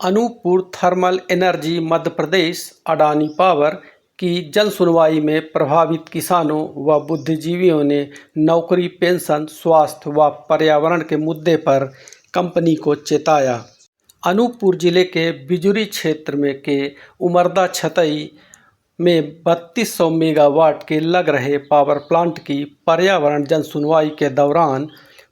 Anuppur thermal energy Madhya Pradesh Adani power की जन सुनवाई में प्रभावित किसानों व बुद्धिजीवियों ने नौकरी, पेंशन, स्वास्थ्य व पर्यावरण के मुद्दे पर कंपनी को चेताया। अनूपपुर जिले के बिजुरी क्षेत्र में के उमरदा छतई में 3200 मेगावाट के लग रहे पावर प्लांट की पर्यावरण जन सुनवाई के दौरान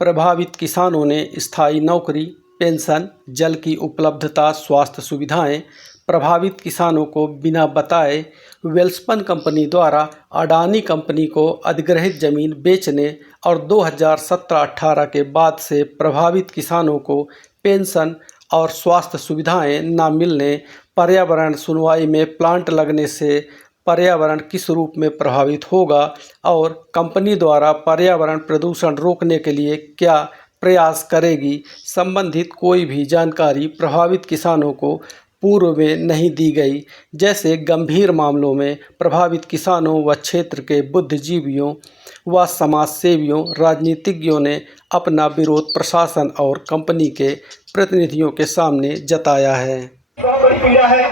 प्रभावित किसानों ने स्थायी नौकरी, पेंशन, जल की उपलब्धता, स्वास्थ्य सुविधाएं प्रभावित किसानों को बिना बताए वेल्सपन कंपनी द्वारा अडानी कंपनी को अधिग्रहित जमीन बेचने और 2017-18 के बाद से प्रभावित किसानों को पेंशन और स्वास्थ्य सुविधाएं न मिलने, पर्यावरण सुनवाई में प्लांट लगने से पर्यावरण किस रूप में प्रभावित होगा और कंपनी द्वारा पर्यावरण प्रदूषण रोकने के लिए क्या प्रयास करेगी, संबंधित कोई भी जानकारी प्रभावित किसानों को पूर्व में नहीं दी गई। जैसे गंभीर मामलों में प्रभावित किसानों व क्षेत्र के बुद्धिजीवियों व समाज सेवियों, राजनीतिज्ञों ने अपना विरोध प्रशासन और कंपनी के प्रतिनिधियों के सामने जताया है। बहुत बड़ी पीड़ा है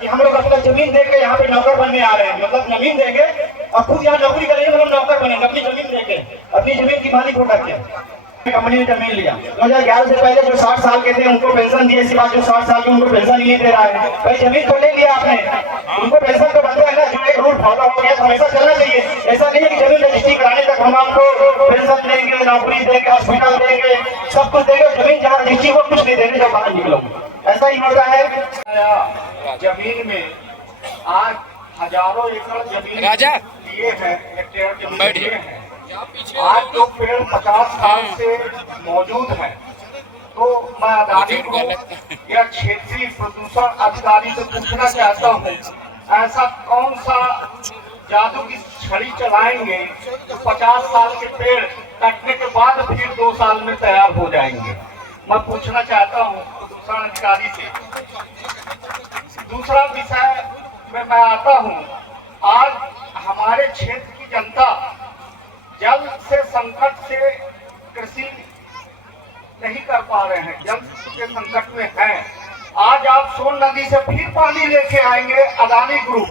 कि हम लोग अपना जमीन देके यहाँ पे नौकर बनने आ रहे हैं, मतलब जमीन देंगे और खुद यहाँ नौकरी करेंगे, मतलब नौकर बनेंगे अपनी जमीन देके, अपनी जमीन की मालिक होकर के। कंपनी ने जमीन लिया 2011 से पहले जो 60 साल के थे उनको पेंशन दिए, इसके बाद जो 60 साल के उनको पेंशन नहीं दे रहा है। भाई जमीन तो ले लिया आपने, उनको पेंशन तो बनता है ना, जो एक रूल फॉलो हो गया हमेशा चलना चाहिए। ऐसा नहीं है कि जमीन रजिस्ट्री कराने तक हम आपको पेंशन देंगे, नौकरी देंगे, हॉस्पिटल देंगे, सब कुछ देंगे, जमीन जहाँ रजिस्ट्री वो कुछ नहीं देंगे जब बाहर निकलोगे। ऐसा ही होता है। जमीन में आज हजारों एकड़ जमीन लिए हैं, हेक्टेयर जमीन लिए हैं। आज जो पेड़ 50 साल से मौजूद है, तो मैं अडानी को या क्षेत्रीय प्रदूषण अधिकारी से पूछना चाहता हूँ, ऐसा कौन सा जादू की छड़ी चलाएंगे तो 50 साल के पेड़ कटने के बाद फिर 2 साल में तैयार हो जाएंगे। मैं पूछना चाहता हूँ प्रदूषण अधिकारी से। दूसरा विषय में मैं आता हूँ, आज हमारे क्षेत्र की जनता जल से संकट से कृषि नहीं कर पा रहे हैं, जल के संकट में हैं। आज आप सोन नदी से फिर पानी लेके आएंगे, Adani group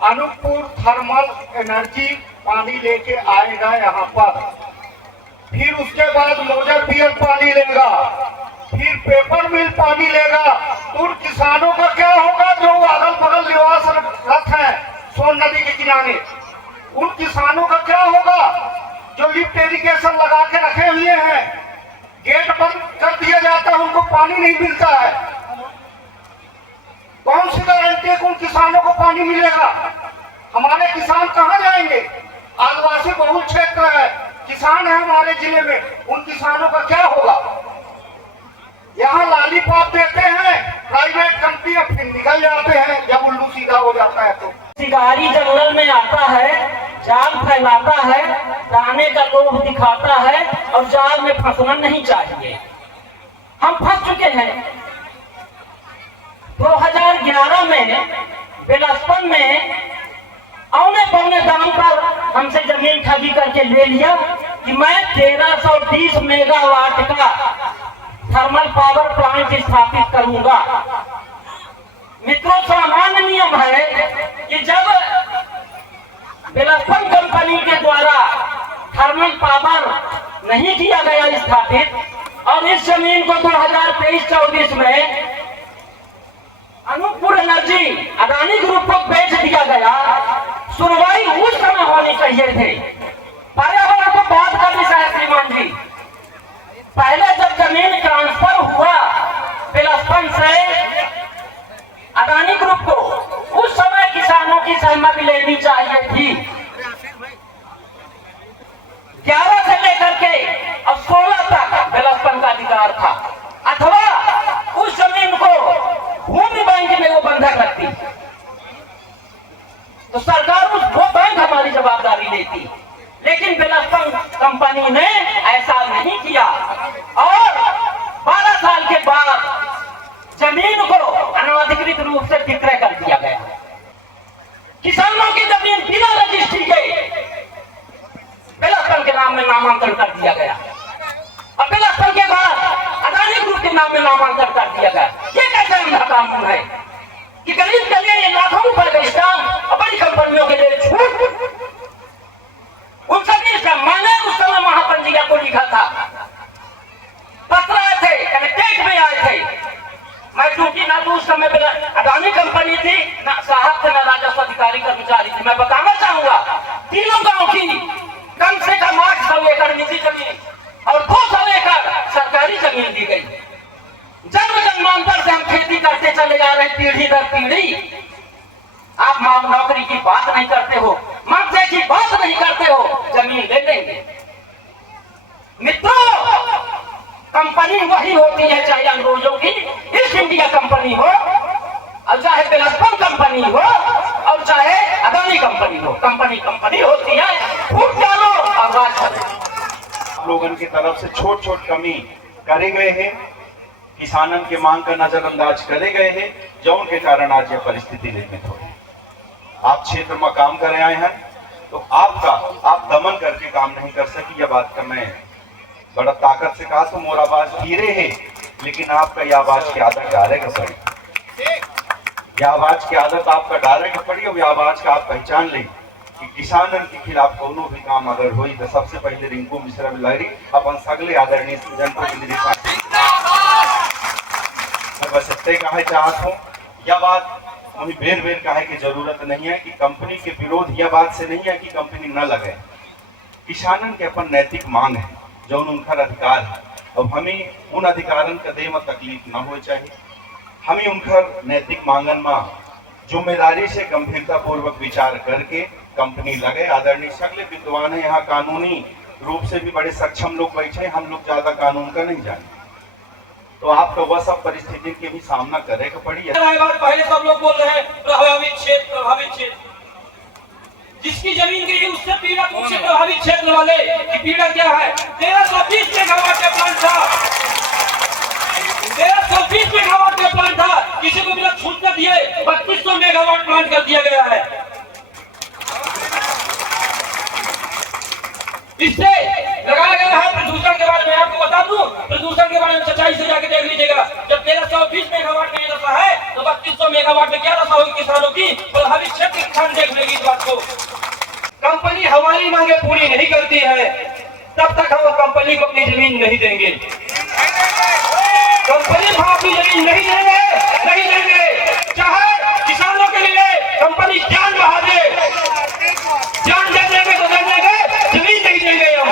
Anuppur thermal energy पानी लेके आएगा यहाँ पर, फिर उसके बाद मोजर पियर पानी लेगा, फिर पेपर मिल पानी लेगा। तो उन किसानों का क्या होगा जो अगल बगल निवास रख है सोन नदी के किनारे? उन किसानों का क्या होगा जो लिफ्ट इरिगेशन लगा के रखे हुए हैं, गेट बंद कर दिया जाता है, उनको पानी नहीं मिलता है। कौन सी गारंटी है कि उन किसानों को पानी मिलेगा? हमारे किसान कहाँ जाएंगे? आदिवासी बहुल क्षेत्र है, किसान है हमारे जिले में, उन किसानों का क्या होगा? यहाँ लालीपॉप देते हैं प्राइवेट कंपनी, फिर निकल जाते हैं जब उल्लू सीधा हो जाता है। तो शिकारी जंगल में आता है, जाल फैलाता है, दाने का लोभ दिखाता है और जाल में फंसना नहीं चाहिए। हम फंस चुके हैं। 2011 में वेल्सपन में औने पौने दाम पर हमसे जमीन ठगी करके ले लिया कि मैं 1320 मेगावाट का थर्मल पावर प्लांट स्थापित करूंगा। मित्रों, सामान्य नियम है कि जब वेल्सपन कंपनी के द्वारा थर्मल पावर नहीं किया गया स्थापित और इस जमीन को 2023-24 में अनूपपुर एनर्जी अडानी ग्रुप को बेच दिया गया, सुनवाई उस समय होनी चाहिए थे। पर्यावरण को बात का विषय है श्रीमान जी। पहले जब जमीन ट्रांसफर हुआ वेल्सपन से अडानी ग्रुप को, उस समय किसानों की सहमति लेनी चाहिए थी। 11 से लेकर के अब 16 तक वेल्सपन का अधिकार था, अथवा उस जमीन को भूमि बैंक में वो बंधक रखती तो सरकार वो बैंक हमारी जवाबदारी लेती। लेकिन वेल्सपन कंपनी ने ऐसा नहीं किया और 12 साल के बाद जमीन को अनधिकृत रूप से विक्रय कर दिया गया। किसानों की जमीन बिना रजिस्ट्री के वेल्सपन के नाम में नामांकन कर दिया गया और वेल्सपन के बाद अडानी ग्रुप के नाम में नामांकन कर दिया गया। ये कैसा अंधा कानून है कि गरीब के लिए ये लाखों रुपए का स्टाम्प और बड़ी कंपनियों के लिए छूट। उन सभी से मैंने उस समय महापंजिका को लिखा था, पत्र आए थे, कलेक्ट्रेट में आए थे। मैं ड्यूटी ना तो उस समय पे अडानी कंपनी थी, ना साहब थे, ना राजस्व अधिकारी कर्मचारी थी। मैं बताना चाहूंगा, तीनों गांव की कम से कम 800 एकड़ निजी जमीन और 200 एकड़ सरकारी जमीन दी गई। जन्म जन्मांतर से हम खेती करते चले जा रहे, पीढ़ी दर पीढ़ी। आप मांग नौकरी की बात नहीं करते हो, मुआवजे की बात नहीं करते हो, जमीन ले लेंगे। मित्रों, कंपनी वही होती है, चाहे अंग्रेजों की ईस्ट इंडिया कंपनी हो, और चाहे बिलस्पन कंपनी हो, और चाहे अदानी कंपनी हो। कंपनी कंपनी होती है, फूट डालो और राज करो। लोगों की तरफ से छोट छोट कमी करे गए हैं, किसानन के मांग का नजरअंदाज करे गए हैं, जो उनके कारण आज यह परिस्थिति निर्मित हो रही है। आप क्षेत्र में काम करे आए हैं तो आप दमन करके काम नहीं कर सकी। यह बात का मैं बड़ा ताकत से कहा तो मोर आवाज धीरे है, लेकिन आपका यह आवाज की आदत डालेगा पड़ी, यह आवाज की आदत आपका डालेगा पड़ी। और यह आवाज का आप पहचान लें कि किसानन के खिलाफ कोनो भी काम अगर हुई तो सबसे पहले रिंकू मिश्रा लहरी अपन सगले आदरणीय जनप्रतिनिधि बस इतने कहा चाहत हूँ। यह बात वही बेर बेर कहे की जरूरत नहीं है कि कंपनी के विरोध यह बात से नहीं है कि कंपनी न लगे। किसानन के अपन नैतिक मांग है, जो उनका अधिकार है। अब हमें उन अधिकारन का दे में तकलीफ न हो चाहिए। हमें उनका नैतिक मांगन में जिम्मेदारी से गंभीरता पूर्वक विचार करके कंपनी लगे। आदरणीय सगले विद्वान है, यहाँ कानूनी रूप से भी बड़े सक्षम लोग बैठे, हम लोग ज्यादा कानून का नहीं जानते, तो आपको वह सब परिस्थिति के भी सामना करे को पड़ी है। पहले सब लोग बोल रहे हैं प्रभावित क्षेत्र, जिसकी जमीन गिरी उससे पीड़ा, उससे प्रभावित क्षेत्र वाले की पीड़ा क्या है। 1320 मेगावाट का प्लांट था, 1320 मेगावाट का प्लांट था, किसी को बिना छूट न दिए 3200 मेगावाट प्लांट कर दिया गया है। इससे लगाया गया है प्रदूषण के बारे में आपको बता दूं, प्रदूषण के बारे में सच्चाई से जाके देख लीजिएगा। जब 1320 मेगावाट में ये दशा है तो 3200 मेगावाट में क्या दशा होगी किसानों की, प्रभावित क्षेत्र के किसान देख लेगी इस बात को। कंपनी हमारी मांगे पूरी नहीं करती है, तब तक हम कंपनी को अपनी जमीन नहीं देंगे। कंपनी को अपनी जमीन नहीं देंगे, चाहे किसानों के लिए कंपनी जान बहा दे, जान दे देंगे तो दे देंगे, जमीन नहीं देंगे हम।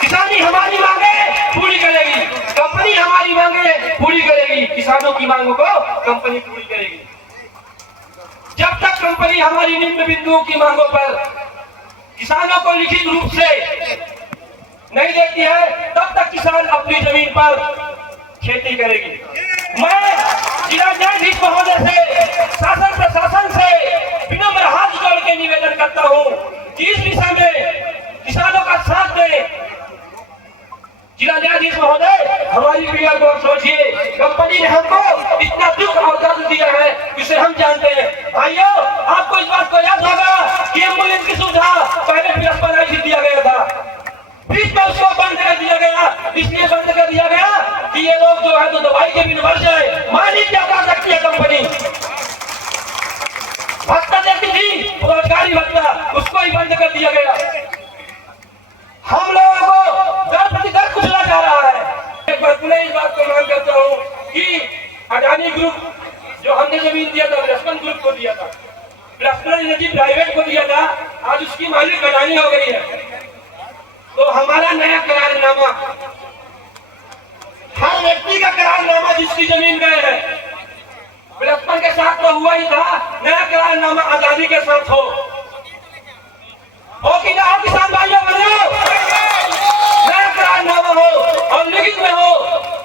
किसानी हमारी मांगे पूरी करेगी, कंपनी हमारी मांगे पूरी करेगी, किसानों की मांगों को कंपनी पूरी करेगी। जब तक कंपनी हमारी निम्न बिंदुओं की मांगों पर किसानों को लिखित रूप से नहीं देती है, तब तक किसान अपनी जमीन पर खेती करेगी। मैं जिला न्यायाधीश महोदय से, शासन प्रशासन से विनम्र हाथ जोड़ के निवेदन करता हूँ कि इस दिशा में किसानों का साथ दें। जिला न्यायाधीश महोदय, हमारी पीड़ा को सोचिए, कंपनी ने हमको इतना दुख और दर्द दिया है जिसे हम जानते हैं। भाइयों, आपको इस बात को याद होगा कि एम्बुलेंस की सुविधा पहले बिलस्पन दिया गया था, बीच में उसको बंद कर दिया गया। इसलिए बंद कर दिया गया कि ये लोग जो है तो दवाई के बिन मर जाए। मालिक क्या कर सकती है कंपनी, भत्ता देती थी, रोजगारी भत्ता, उसको ही बंद कर दिया गया। हम लोगों को दर प्रतिदर कुचला जा रहा है। एक बार पुनः इस बात को मांग करता हूँ कि अडानी ग्रुप जो हमने जमीन दिया था, बिलस्पन ग्रुप को दिया था, बिलस्पन एनर्जी प्राइवेट को दिया था, आज उसकी मालिक अडानी हो गई है। तो हमारा नया करारनामा, हर व्यक्ति का करारनामा जिसकी जमीन गए है, बिलस्पन के साथ तो हुआ ही था, नया करारनामा आजादी के साथ हो कि ना हो। किसान भाइयों बनो, नया करारनामा हो और लिखित में हो,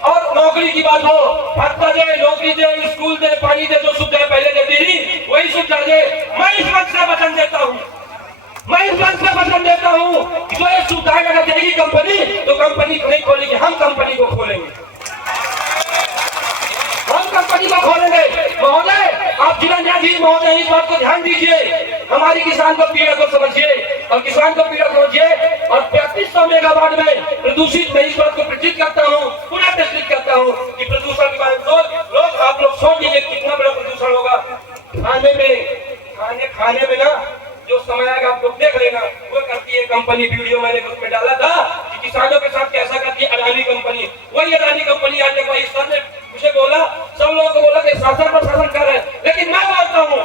और नौकरी की बात हो, भत्ता दे, नौकरी दे, स्कूल दे, पानी दे, जो सुविधाएं पहले देती थी वही सुविधा दे। मैं इस वक्त से वचन देता हूँ, मैं इस वक्त से वचन देता हूँ कि जो ये सुविधाएं अगर देगी कंपनी, तो कंपनी नहीं खोलेंगे, हम कंपनी को खोलेंगे, हम कंपनी को खोलेंगे। महोदय, आप जिला न्यायाधीश महोदय इस बात को ध्यान दीजिए, हमारी किसान को पीड़ा को समझिए और किसान को पीड़ा समझिए। और 3500 मेगावाट में प्रदूषित, मैं इस बात को प्रचित करता हूँ, पुनः प्रचित करता हूँ कि प्रदूषण के बारे में लोग आप लोग सोच लीजिए कितना बड़ा प्रदूषण होगा। खाने में ना जो समय आएगा आप लोग देख लेना, वो करती है कंपनी। वीडियो मैंने ग्रुप में डाला था कि किसानों के साथ कैसा करती है अडानी कंपनी। वही अडानी कंपनी आज देखो इस ने मुझे बोला, सब लोगों को बोला कि शासन प्रशासन कर रहे हैं, लेकिन मैं बोलता हूँ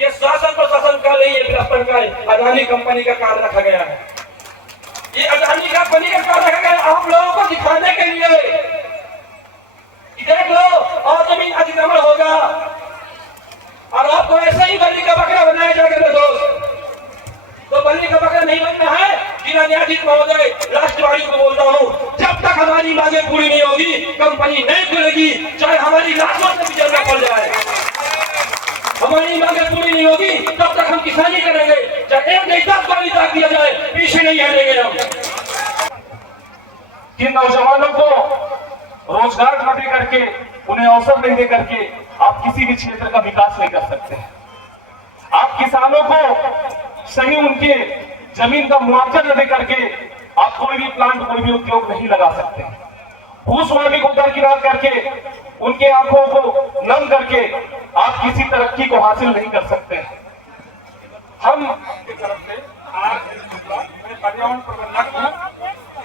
ये शासन प्रशासन का नहीं है, विलक्षण का अडानी कंपनी का कार्य रखा गया है। ये अडानी कंपनी का कार्य रखा गया आप लोगों को दिखाने के लिए। देख लो और जमीन अधिग्रहण होगा और आपको ऐसे ही बलि का बकरा बनाया जाएगा दोस्त। तो बलि का बकरा नहीं बनना है। जिला न्यायाधीश महोदय राष्ट्रवादी को बोलता हूँ, जब तक हमारी मांगे पूरी नहीं होगी कंपनी नहीं खुलेगी, चाहे हमारी लाशों से भी जलना पड़ जाए। हमारी मांगे पूरी नहीं होगी तब तक हम किसानी करेंगे, चाहे एक नहीं 10 बार दाग दिया जाए, पीछे नहीं हटेंगे हम। कि नौजवानों को रोजगार न दे करके, उन्हें अवसर नहीं दे करके आप किसी भी क्षेत्र का विकास नहीं कर सकते। आप किसानों को सही उनके जमीन का मुआवजा न दे करके आप कोई भी प्लांट, कोई भी उद्योग नहीं लगा सकते। भूस्वामी को दरकिनार करके, उनके आंखों को नम करके आप किसी तरक्की को हासिल नहीं कर सकते। हम की तरफ से आज मैं पर्यावरण प्रबंधक हूँ,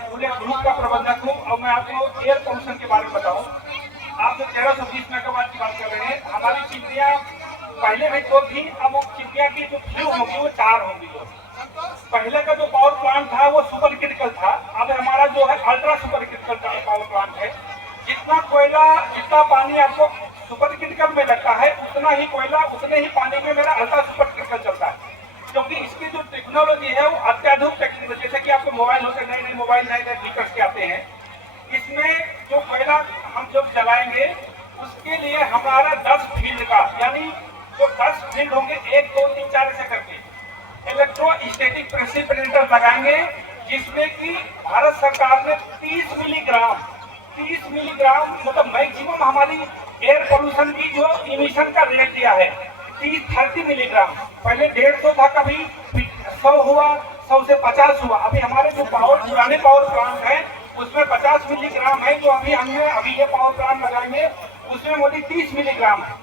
पूरे ग्रुप का प्रबंधक हूँ और मैं आपको एयर पोल्यूशन के बारे में बताऊँ। आप जो 1320 मेगावाट की बात कर रहे हैं, हमारी चिड़िया पहले भी 2 थी, अब वो चिड़िया की जो फ्यू होगी वो 4 होंगी। पहले का जो पावर प्लांट था वो सुपर क्रिटिकल था, अब हमारा जो है ultra super critical power plant है। जितना कोयला, जितना पानी आपको सुपर क्रिटिकल में लगता है, उतना ही कोयला, उतने ही पानी में मेरा अल्ट्रा सुपर क्रिटिकल चलता है। क्योंकि इसकी जो टेक्नोलॉजी है वो अत्याधुनिक टेक्नोलॉजी, जैसे कि आपके मोबाइल होते हैं, नए मोबाइल नए फीचर्स के आते हैं। इसमें जो कोयला हम जब चलाएंगे उसके लिए हमारा 10 फील्ड का, यानी जो 10 फील्ड होंगे 1 2 3 4 ऐसे करके इलेक्ट्रोस्टैटिक प्रेसिपिटेटर लगाएंगे, जिसमें कि भारत सरकार ने 30 मिलीग्राम मतलब मैक्सिमम हमारी एयर पोल्यूशन की जो इमिशन का रेट दिया है 30 मिलीग्राम। पहले 150 था, कभी 100 हुआ, 100 से 50 हुआ। अभी हमारे जो पुराने पावर प्लांट है उसमें 50 मिलीग्राम है, जो अभी ये पावर प्लांट लगाएंगे उसमें मोदी 30 मिलीग्राम है।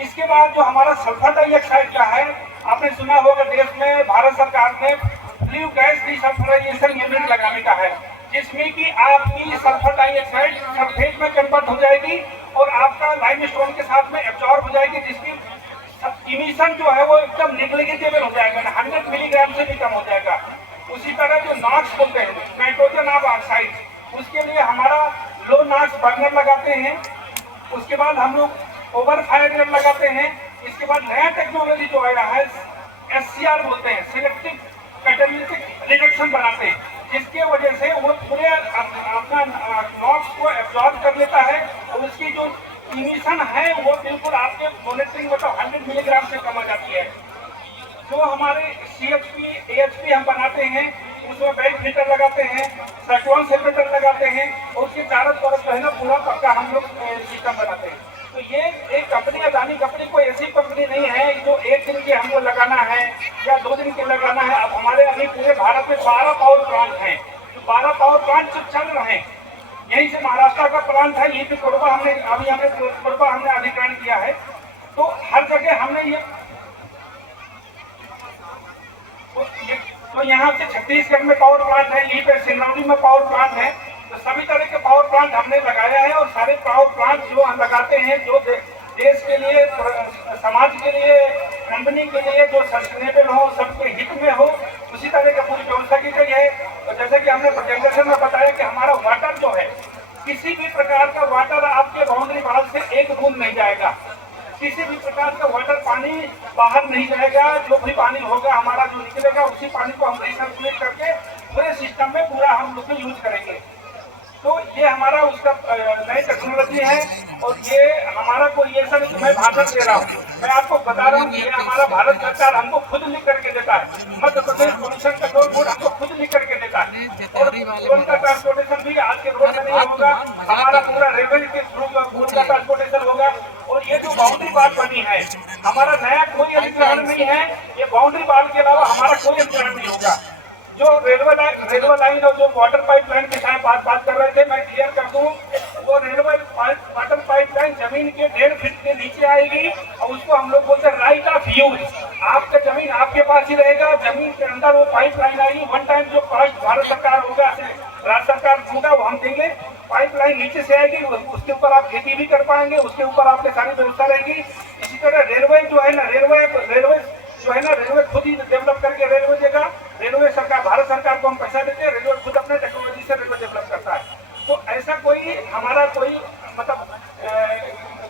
इसके बाद जो हमारा सल्फर डाइऑक्साइड का है, आपने सुना होगा देश में भारत सरकार ने फ्लू गैस डिसल्फ्यूराइजेशन यूनिट लगाने का है, जिसमें कि आपकी सल्फर डाइऑक्साइड सल्फेट में कन्वर्ट हो जाएगी और आपका लाइमस्टोन के साथ में एब्जॉर्ब हो जाएगी, जिसकी इमिशन जो है वो एकदम नेग्लिजिबल हो जाएगा, 100 मिलीग्राम से भी कम हो जाएगा। उसी तरह जो नॉक्स बोलते हैं, नाइट्रोजन ऑक्साइड, उसके लिए हमारा लो नॉक्स बर्नर लगाते हैं। उसके बाद हम लोग ओवर फायर लगाते हैं। इसके बाद नया टेक्नोलॉजी जो आया है SCR बोलते हैं, सिलेक्टिव कैटालिटिक रिडक्शन बनाते हैं, जिसके वजह से वो पूरे अपना नॉक्स को एब्जॉर्ब कर लेता है और उसकी जो इमिशन है वो बिल्कुल आपके मॉनिटरिंग मतलब 100 मिलीग्राम से कम हो जाती है। जो हमारे CHP AHP हम बनाते हैं उसमें बैक फिल्टर लगाते हैं, साइक्लोन सेपरेटर लगाते हैं और उसके चारों तरफ जो है ना पूरा पक्का हम लोग सिस्टम बनाते हैं। तो ये एक कंपनी, अडानी कंपनी कोई ऐसी कंपनी नहीं है जो 1 दिन के हमको लगाना है या 2 दिन के लगाना है। अब हमारे अभी पूरे भारत में 12 पावर प्लांट हैं, तो 12 पावर प्लांट जो चल रहे हैं, यहीं से महाराष्ट्र का प्लांट है, यही पे कोरबा हमने अधिग्रहण किया है। तो हर जगह हमने ये तो यहाँ से छत्तीसगढ़ में पावर प्लांट है, यहीं पे सिंगरौली में पावर प्लांट है। तो सभी तरह के पावर प्लांट हमने लगाया है और सारे पावर प्लांट जो हम लगाते हैं जो देश के लिए, समाज के लिए, कंपनी के लिए जो सस्टेनेबल हो, सबके हित में हो, उसी तरह की पूरी व्यवस्था की गई है। और जैसे कि हमने प्रेजेंटेशन में बताया कि हमारा वाटर जो है, किसी भी प्रकार का वाटर आपके बाउंड्री वाल से 1 बूंद नहीं जाएगा, किसी भी प्रकार का वाटर पानी बाहर नहीं जाएगा। जो भी पानी होगा हमारा जो निकलेगा उसी पानी को हम रिसर्कुलेट करके पूरे सिस्टम में पूरा हम लोग यूज करेंगे। तो ये हमारा उसका नई टेक्नोलॉजी है और ये हमारा कोई ऐसा नहीं कि मैं भाषण दे रहा हूँ, मैं आपको बता रहा हूँ कि ये हमारा भारत सरकार हमको खुद लिख करके देता है। Madhya Pradesh pollution control board हमको खुद लिख करके देता है। और रोड का ट्रांसपोर्टेशन भी आज के रोड में नहीं होगा, हमारा पूरा रेलवे के थ्रू रोड का ट्रांसपोर्टेशन होगा। और ये जो बाउंड्री वाल बनी है, हमारा नया कोई अधिग्रहण नहीं है। ये बाउंड्री वाल के अलावा हमारा कोई अधिग्रहण नहीं होगा। जो रेलवे लाइन और जो वाटर पाइपलाइन के साथ बात कर रहे थे, मैं क्लियर कर दूं, वो रेलवे वाटर पाइपलाइन जमीन के 1.5 फीट के नीचे आएगी और उसको हम लोग बोलते हैं राइट ऑफ यूज। आपका जमीन आपके पास ही रहेगा, जमीन के अंदर वो पाइपलाइन आएगी। वन टाइम जो कॉस्ट भारत सरकार होगा, राज्य सरकार होगा, वो हम देंगे। पाइपलाइन नीचे से आएगी, उसके ऊपर आप खेती भी कर पाएंगे, उसके ऊपर आपकी सारी व्यवस्था रहेगी। इसी तरह रेलवे जो है ना, रेलवे खुद ही डेवलप करके रेलवे देगा। रेलवे सरकार, भारत सरकार को हम पैसा देते हैं, रेलवे खुद अपने टेक्नोलॉजी से रेलवे डेवलप करता है। तो ऐसा कोई हमारा कोई मतलब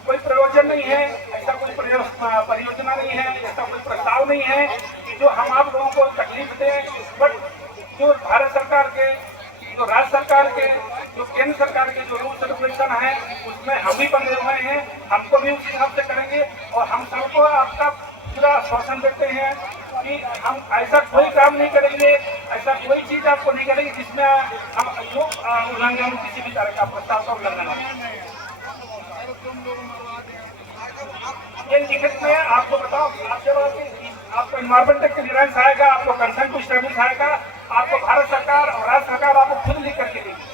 कोई प्रयोजन नहीं है, ऐसा कोई परियोजना नहीं है, ऐसा कोई प्रस्ताव नहीं है कि जो हम आप लोगों को तकलीफ दें। बट जो भारत सरकार के, जो राज्य सरकार के, जो केंद्र सरकार के जो रूल्स रेगुलेशन है, उसमें हम भी बंधे हुए हैं, हमको भी उस हिसाब से करेंगे। और हम सबको आपका पूरा आश्वासन देते हैं कि हम ऐसा कोई काम नहीं करेंगे, ऐसा कोई चीज आपको नहीं करेंगे जिसमें हम उल्लंघन, किसी भी तरह का प्रस्ताव का उल्लंघन हो। ये लिखित में आपको बताओ, आपको इन्वायरमेंटल क्लियरेंस आएगा, आपको कंसर्न टू स्टैब्लिश आएगा, आपको भारत सरकार और राज्य सरकार आपको खुद लिख करके देगी।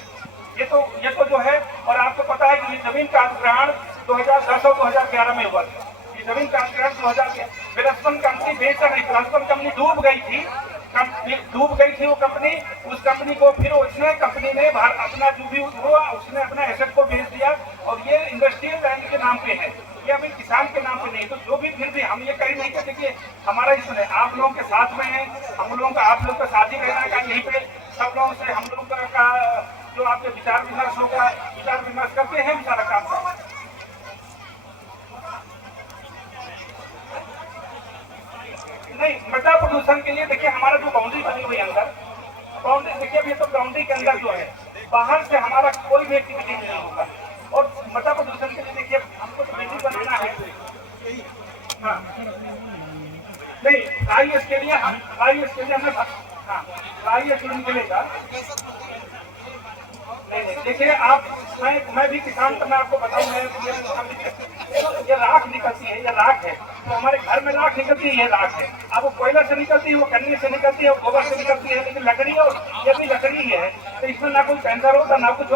ये तो जो है। और आपको पता है कि ये जमीन का अधिग्रहण 2010 और 2011 में हुआ था। ये जमीन का अधिग्रहण 2011 बिलस्पन कंपनी बेचा नहीं, बिलस्पन कंपनी डूब गई थी वो कंपनी। उस कंपनी को फिर उसने कंपनी ने अपना जो भी हुआ, उसने अपना एसेट को बेच दिया और ये इंडस्ट्रियल लैंड के नाम पे है, ये अभी किसान के नाम पे नहीं। तो जो भी फिर भी हम ये कहीं नहीं कहते कि हमारा इसमें आप लोगों के साथ में है, हम लोगों का आप लोग का साथ ही रहना का, यहीं पे सब लोगों से हम लोगों का जो आपके विचार विमर्श होगा, विचार विमर्श करते हैं, सारा काम करते हैं। नहीं, मृदा प्रदूषण के लिए देखिए हमारा जो बाउंड्री बनी हुई अंदर, बाउंड्री देखिए अभी तो बाउंड्री के अंदर जो है, बाहर से हमारा कोई भी एक्टिविटी नहीं होगा। और मृदा प्रदूषण के लिए देखिए हमको बिल्डिंग बनाना है। हाँ, नहीं राइस के लिए हमें हाँ राइस मिलेगा। नहीं देखिए आप, मैं भी किसान, तो मैं आपको बताऊं, ये राख निकलती है, ये राख है। तो हमारे घर में राख निकलती है, ये राख है। अब वो कोयला से निकलती है, वो कन्नी से निकलती है, वो गोबर से निकलती है, लेकिन लकड़ी, और ये भी लकड़ी है, तो इसमें ना कोई कैंसर होता, ना कुछ